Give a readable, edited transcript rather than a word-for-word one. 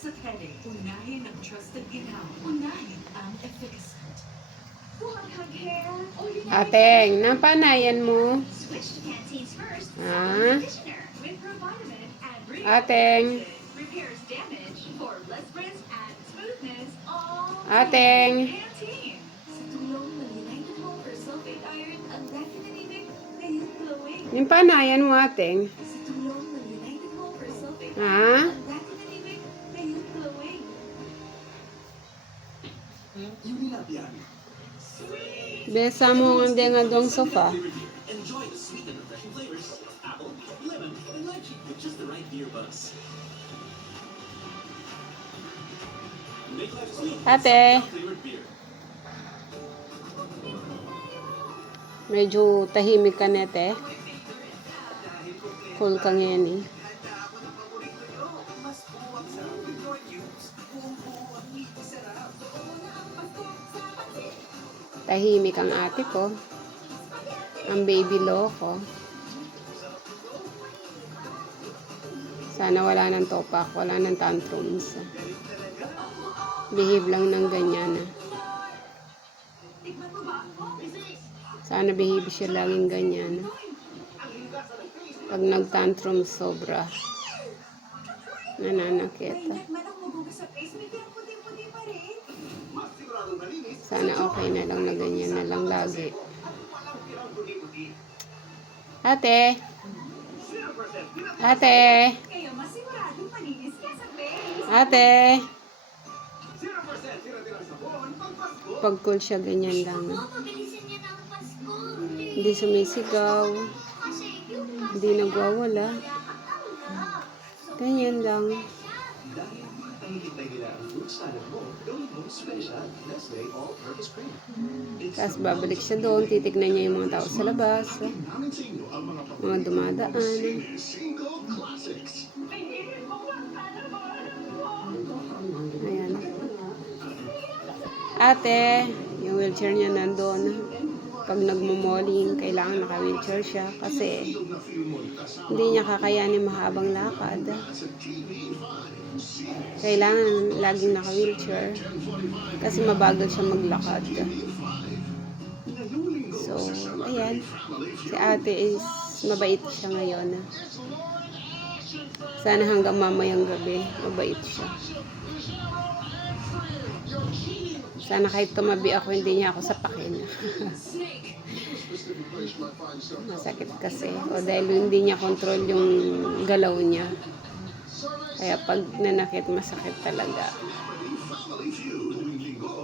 sa headache, unahin ang trusted ginawa. Unahin ang efficacent. Ateng, napanayan mo? Switch to Pantene's first Ah? conditioner with provitamin and Ateng. repairs damage for less rinse and smoothness all Ateng. Pantene. Sa tulong ng United Homer Sulfate Iron, ang Daphne ngayon glowing. Yung panayan mo, Ateng? Sa tulong ng United Homer Sulfate Ha? Iron, ang Daphne ngayon glowing. Besa mo ang nga doang sofa. Enjoy the sweet and refreshing flavors of apple, lemon, and lychee with just the right beer buzz. Make life sweet. Ate, Flavored beer. medyo tahimik ka nete. Cool ka ngayon eh. Tahimik ang ate ko. Ang baby loko. Sana wala ng topak, wala ng tantrums. Behave lang ng ganyan. Sana behave siya laging ganyan. Pag nag-tantrum sobra. Nananakit. Sana okay na lang na ganyan na lang lagi. Ate! Ate! Kaya mas siguradong malinis ka sa face. Ate! Pag cool siya, ganyan lang. Mabilisin niya ng Pasko. Hindi sumisigaw. Kasi yung Hindi nagwawala. Ganyan lang. Dahil hinihintay nila ang fruit salad mo, gawin mo special Nestle All-Purpose Cream. Tapos babalik siya doon, titignan niya yung mga tao sa labas. Namin sa inyo ang mga Mga dumadaan. single classics. Ayan. Ate, yung wheelchair niya nandun. Pag nagmumoling, kailangan naka-wheelchair siya kasi hindi niya kakayanin mahabang lakad. Kailangan laging naka-wheelchair kasi mabagal siya maglakad. So, ayan. Si ate is mabait siya ngayon. Sana hanggang mamayang gabi, mabait siya. Sana kahit tumabi ako, hindi niya ako sapakin. Masakit kasi. O dahil hindi niya control yung galaw niya. Kaya pag nanakit, masakit talaga.